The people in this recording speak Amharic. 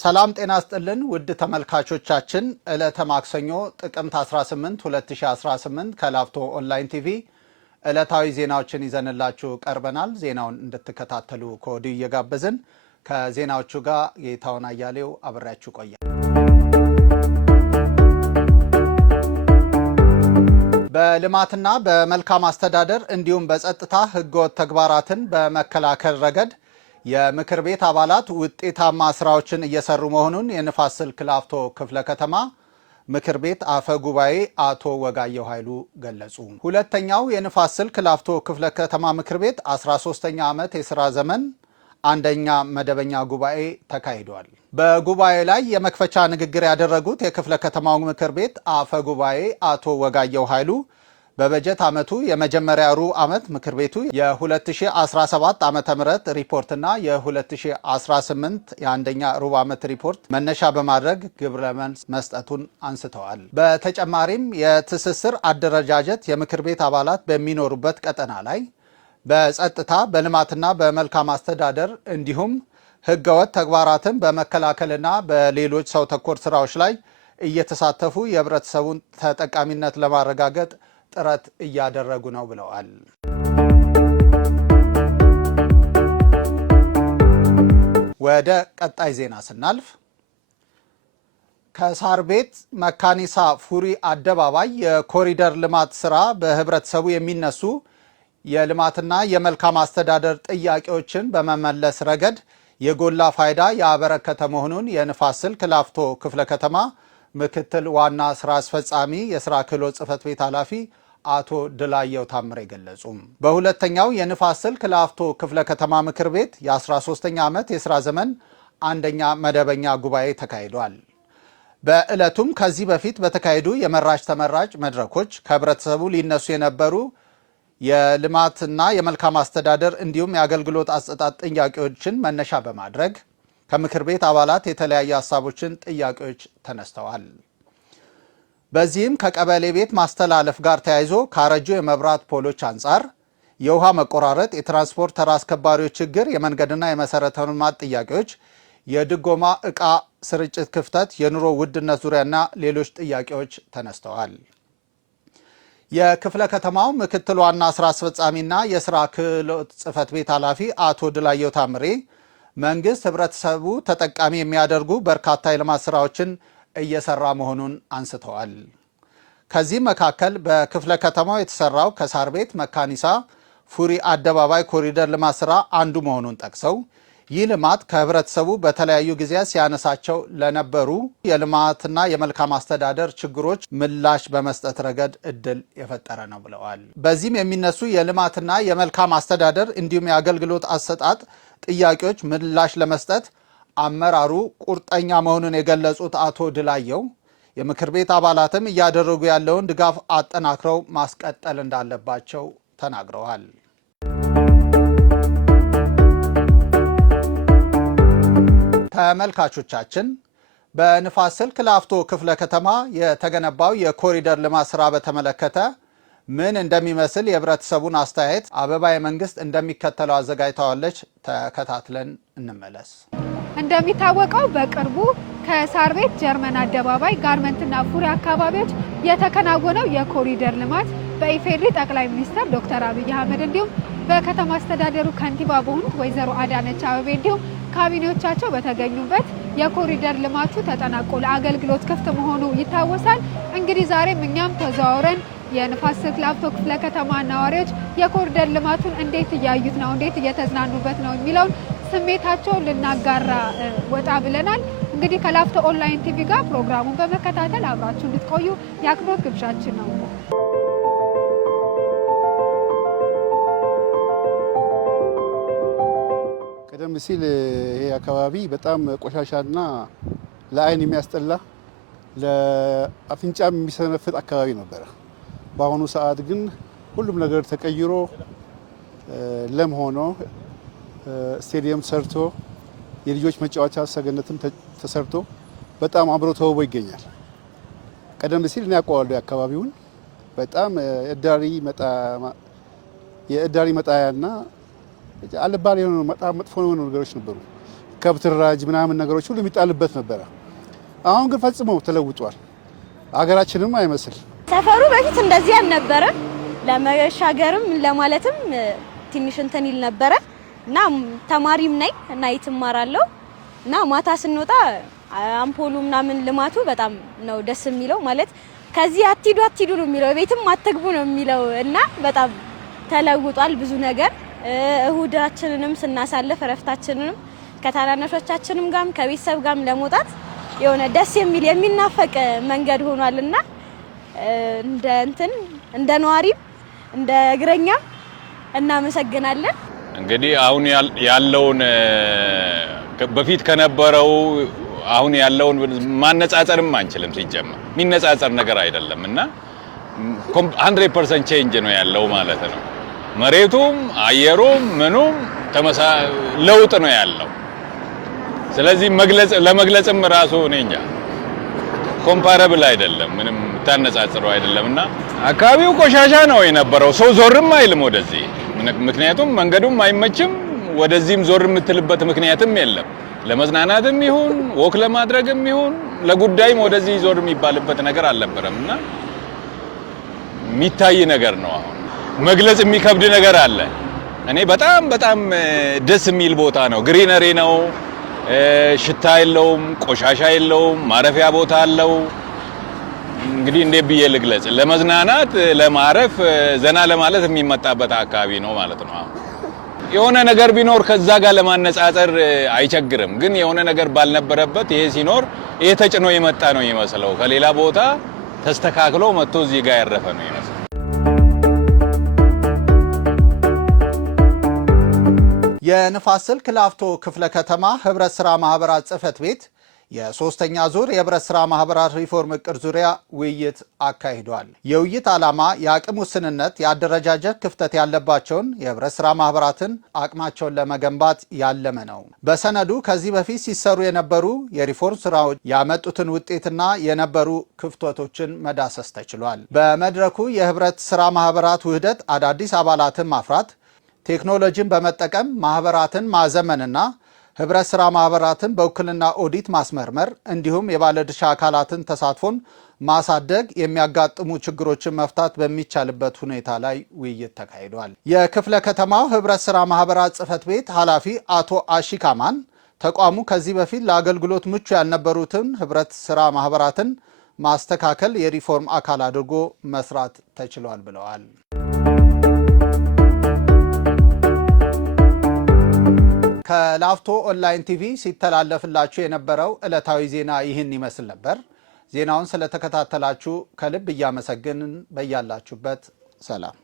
ሰላም ጤና ይስጥልን ውድ ተመልካቾቻችን ዕለተ ማክሰኞ ጥቅምት 18 2018 ከላፍቶ ኦንላይን ቲቪ ዕለታዊ ዜናዎችን ይዘንላችሁ ቀርበናል። ዜናውን እንድትከታተሉ ከወዲሁ እየጋበዝን ከዜናዎቹ ጋር ጌታውን አያሌው አብሬያችሁ ቆየ። በልማትና በመልካም አስተዳደር እንዲሁም በጸጥታ ህገወጥ ተግባራትን በመከላከል ረገድ የምክር ቤት አባላት ውጤታማ ስራዎችን እየሰሩ መሆኑን የንፋስ ስልክ ላፍቶ ክፍለ ከተማ ምክር ቤት አፈ ጉባኤ አቶ ወጋየሁ ኃይሉ ገለጹ። ሁለተኛው የንፋስ ስልክ ላፍቶ ክፍለ ከተማ ምክር ቤት 13ኛ ዓመት የሥራ ዘመን አንደኛ መደበኛ ጉባኤ ተካሂዷል። በጉባኤው ላይ የመክፈቻ ንግግር ያደረጉት የክፍለ ከተማው ምክር ቤት አፈ ጉባኤ አቶ ወጋየሁ ኃይሉ በበጀት ዓመቱ የመጀመሪያ ሩብ ዓመት ምክር ቤቱ የ2017 ዓመተ ምህረት ሪፖርትና የ2018 የአንደኛ ሩብ ዓመት ሪፖርት መነሻ በማድረግ ግብረ መልስ መስጠቱን አንስተዋል። በተጨማሪም የትስስር አደረጃጀት የምክር ቤት አባላት በሚኖሩበት ቀጠና ላይ በጸጥታ በልማትና በመልካም አስተዳደር እንዲሁም ህገወጥ ተግባራትን በመከላከልና በሌሎች ሰው ተኮር ስራዎች ላይ እየተሳተፉ የህብረተሰቡን ተጠቃሚነት ለማረጋገጥ ጥረት እያደረጉ ነው ብለዋል። ወደ ቀጣይ ዜና ስናልፍ ከሳር ቤት መካኒሳ ፉሪ አደባባይ የኮሪደር ልማት ስራ በህብረተሰቡ የሚነሱ የልማትና የመልካም አስተዳደር ጥያቄዎችን በመመለስ ረገድ የጎላ ፋይዳ ያበረከተ መሆኑን የንፋስ ስልክ ላፍቶ ክፍለ ከተማ ምክትል ዋና ስራ አስፈጻሚ የስራ ክህሎት ጽህፈት ቤት ኃላፊ አቶ ድላየው ታምሬ ገለጹ። በሁለተኛው የንፋስ ስልክ ላፍቶ ክፍለ ከተማ ምክር ቤት የ13ኛ ዓመት የሥራ ዘመን አንደኛ መደበኛ ጉባኤ ተካሂዷል። በዕለቱም ከዚህ በፊት በተካሄዱ የመራጭ ተመራጭ መድረኮች ከህብረተሰቡ ሊነሱ የነበሩ የልማትና የመልካም አስተዳደር እንዲሁም የአገልግሎት አሰጣጥ ጥያቄዎችን መነሻ በማድረግ ከምክር ቤት አባላት የተለያዩ ሀሳቦችን፣ ጥያቄዎች ተነስተዋል። በዚህም ከቀበሌ ቤት ማስተላለፍ ጋር ተያይዞ ካረጁ የመብራት ፖሎች አንጻር የውሃ መቆራረጥ፣ የትራንስፖርት ተራ አስከባሪዎች ችግር፣ የመንገድና የመሰረተ ልማት ጥያቄዎች፣ የድጎማ ዕቃ ስርጭት ክፍተት፣ የኑሮ ውድነት ዙሪያና ሌሎች ጥያቄዎች ተነስተዋል። የክፍለ ከተማው ምክትል ዋና ስራ አስፈጻሚና የስራ ክህሎት ጽህፈት ቤት ኃላፊ አቶ ድላየው ታምሬ መንግስት ህብረተሰቡ ተጠቃሚ የሚያደርጉ በርካታ የልማት ስራዎችን እየሰራ መሆኑን አንስተዋል። ከዚህ መካከል በክፍለ ከተማው የተሰራው ከሳር ቤት መካኒሳ ፉሪ አደባባይ ኮሪደር ልማት ስራ አንዱ መሆኑን ጠቅሰው ይህ ልማት ከህብረተሰቡ በተለያዩ ጊዜያት ሲያነሳቸው ለነበሩ የልማትና የመልካም አስተዳደር ችግሮች ምላሽ በመስጠት ረገድ እድል የፈጠረ ነው ብለዋል። በዚህም የሚነሱ የልማትና የመልካም አስተዳደር እንዲሁም የአገልግሎት አሰጣጥ ጥያቄዎች ምላሽ ለመስጠት አመራሩ ቁርጠኛ መሆኑን የገለጹት አቶ ድላየው የምክር ቤት አባላትም እያደረጉ ያለውን ድጋፍ አጠናክረው ማስቀጠል እንዳለባቸው ተናግረዋል። ተመልካቾቻችን በንፋስ ስልክ ላፍቶ ክፍለ ከተማ የተገነባው የኮሪደር ልማት ስራ በተመለከተ ምን እንደሚመስል የህብረተሰቡን አስተያየት አበባ የመንግስት እንደሚከተለው አዘጋጅተዋለች። ተከታትለን እንመለስ። እንደሚታወቀው በቅርቡ ከሳር ቤት ጀርመን አደባባይ ጋርመንትና ፉሪ አካባቢዎች የተከናወነው የኮሪደር ልማት በኢፌዴሪ ጠቅላይ ሚኒስትር ዶክተር አብይ አህመድ እንዲሁም በከተማ አስተዳደሩ ከንቲባ በሆኑት ወይዘሮ አዳነች አቤቤ እንዲሁም ካቢኔዎቻቸው በተገኙበት የኮሪደር ልማቱ ተጠናቆ ለአገልግሎት ክፍት መሆኑ ይታወሳል። እንግዲህ ዛሬም እኛም ተዘዋውረን የንፋስ ስልክ ላፍቶ ክፍለ ከተማ ነዋሪዎች የኮሪደር ልማቱን እንዴት እያዩት ነው፣ እንዴት እየተዝናኑበት ነው የሚለውን ስሜታቸውን ልናጋራ ወጣ ብለናል። እንግዲህ ከላፍቶ ኦንላይን ቲቪ ጋር ፕሮግራሙን በመከታተል አብራችሁ እንድትቆዩ የአክብሮት ግብዣችን ነው። ቀደም ሲል ይሄ አካባቢ በጣም ቆሻሻና ለአይን የሚያስጠላ ለአፍንጫም የሚሰነፍጥ አካባቢ ነበረ። በአሁኑ ሰዓት ግን ሁሉም ነገር ተቀይሮ ለም ሆኖ ስቴዲየም ሰርቶ የልጆች መጫወቻ ሰገነትም ተሰርቶ በጣም አምሮ ተውቦ ይገኛል። ቀደም ሲል እኔ አውቀዋለሁ አካባቢውን። በጣም የእዳሪ መጣያና አልባሌ የሆኑ በጣም መጥፎ የሆኑ ነገሮች ነበሩ። ከብት ራጅ ምናምን ነገሮች ሁሉ የሚጣልበት ነበረ። አሁን ግን ፈጽሞ ተለውጧል። ሀገራችንም አይመስል። ሰፈሩ በፊት እንደዚህ አልነበረ። ለመሻገርም ለማለትም ትንሽ እንትን ይል ነበረ እና ተማሪም ነኝ እና ይትማራለሁ እና ማታ ስንወጣ አምፖሉ ምናምን ልማቱ በጣም ነው ደስ የሚለው። ማለት ከዚህ አትሂዱ ነው የሚለው፣ ቤትም አትግቡ ነው የሚለው እና በጣም ተለውጧል ብዙ ነገር። እሁዳችንንም ስናሳልፍ እረፍታችንንም ከታናናሾቻችንም ጋርም ከቤተሰብ ጋርም ለመውጣት የሆነ ደስ የሚል የሚናፈቅ መንገድ ሆኗልና እንደ ነዋሪም እንደ እግረኛም እናመሰግናለን። እንግዲህ አሁን ያለውን በፊት ከነበረው አሁን ያለውን ማነጻጸርም አንችልም። ሲጀመር የሚነጻጸር ነገር አይደለም እና 100% ቼንጅ ነው ያለው ማለት ነው። መሬቱም አየሩም ምኑም ለውጥ ነው ያለው። ስለዚህ ለመግለጽም ራሱ እኔ እንጃ ኮምፓራብል አይደለም፣ ምንም ታነጻጽረው አይደለምና አካባቢው ቆሻሻ ነው የነበረው። ሰው ዞርም አይልም ወደዚህ፣ ምክንያቱም መንገዱም አይመችም። ወደዚህም ዞር የምትልበት ምክንያትም የለም። ለመዝናናትም ይሁን ወክ ለማድረግም ይሁን ለጉዳይም ወደዚህ ዞር የሚባልበት ነገር አልነበረምና የሚታይ ነገር ነው። አሁን መግለጽ የሚከብድ ነገር አለ። እኔ በጣም ደስ የሚል ቦታ ነው። ግሪነሪ ነው። ሽታ የለውም፣ ቆሻሻ የለውም፣ ማረፊያ ቦታ አለው። እንግዲህ እንዴት ብዬ ልግለጽ? ለመዝናናት ለማረፍ ዘና ለማለት የሚመጣበት አካባቢ ነው ማለት ነው። የሆነ ነገር ቢኖር ከዛ ጋር ለማነጻጸር አይቸግርም። ግን የሆነ ነገር ባልነበረበት ይሄ ሲኖር ይሄ ተጭኖ የመጣ ነው የሚመስለው። ከሌላ ቦታ ተስተካክሎ መጥቶ እዚህ ጋር ያረፈ ነው የሚመስለው። የንፋስ ስልክ ላፍቶ ክፍለ ከተማ ህብረት ስራ ማህበራት ጽህፈት ቤት የሶስተኛ ዙር የህብረት ስራ ማህበራት ሪፎርም እቅድ ዙሪያ ውይይት አካሂዷል። የውይይት ዓላማ የአቅም ውስንነት፣ የአደረጃጀት ክፍተት ያለባቸውን የህብረት ስራ ማህበራትን አቅማቸውን ለመገንባት ያለመ ነው። በሰነዱ ከዚህ በፊት ሲሰሩ የነበሩ የሪፎርም ስራዎች ያመጡትን ውጤትና የነበሩ ክፍተቶችን መዳሰስ ተችሏል። በመድረኩ የህብረት ስራ ማህበራት ውህደት አዳዲስ አባላትን ማፍራት፣ ቴክኖሎጂን በመጠቀም ማህበራትን ማዘመንና ህብረት ስራ ማህበራትን በውክልና ኦዲት ማስመርመር እንዲሁም የባለድርሻ አካላትን ተሳትፎን ማሳደግ የሚያጋጥሙ ችግሮችን መፍታት በሚቻልበት ሁኔታ ላይ ውይይት ተካሂዷል። የክፍለ ከተማው ህብረት ስራ ማህበራት ጽህፈት ቤት ኃላፊ አቶ አሺካማን ተቋሙ ከዚህ በፊት ለአገልግሎት ምቹ ያልነበሩትን ህብረት ስራ ማህበራትን ማስተካከል የሪፎርም አካል አድርጎ መስራት ተችሏል ብለዋል። ከላፍቶ ኦንላይን ቲቪ ሲተላለፍላችሁ የነበረው ዕለታዊ ዜና ይህን ይመስል ነበር። ዜናውን ስለተከታተላችሁ ከልብ እያመሰገንን በያላችሁበት ሰላም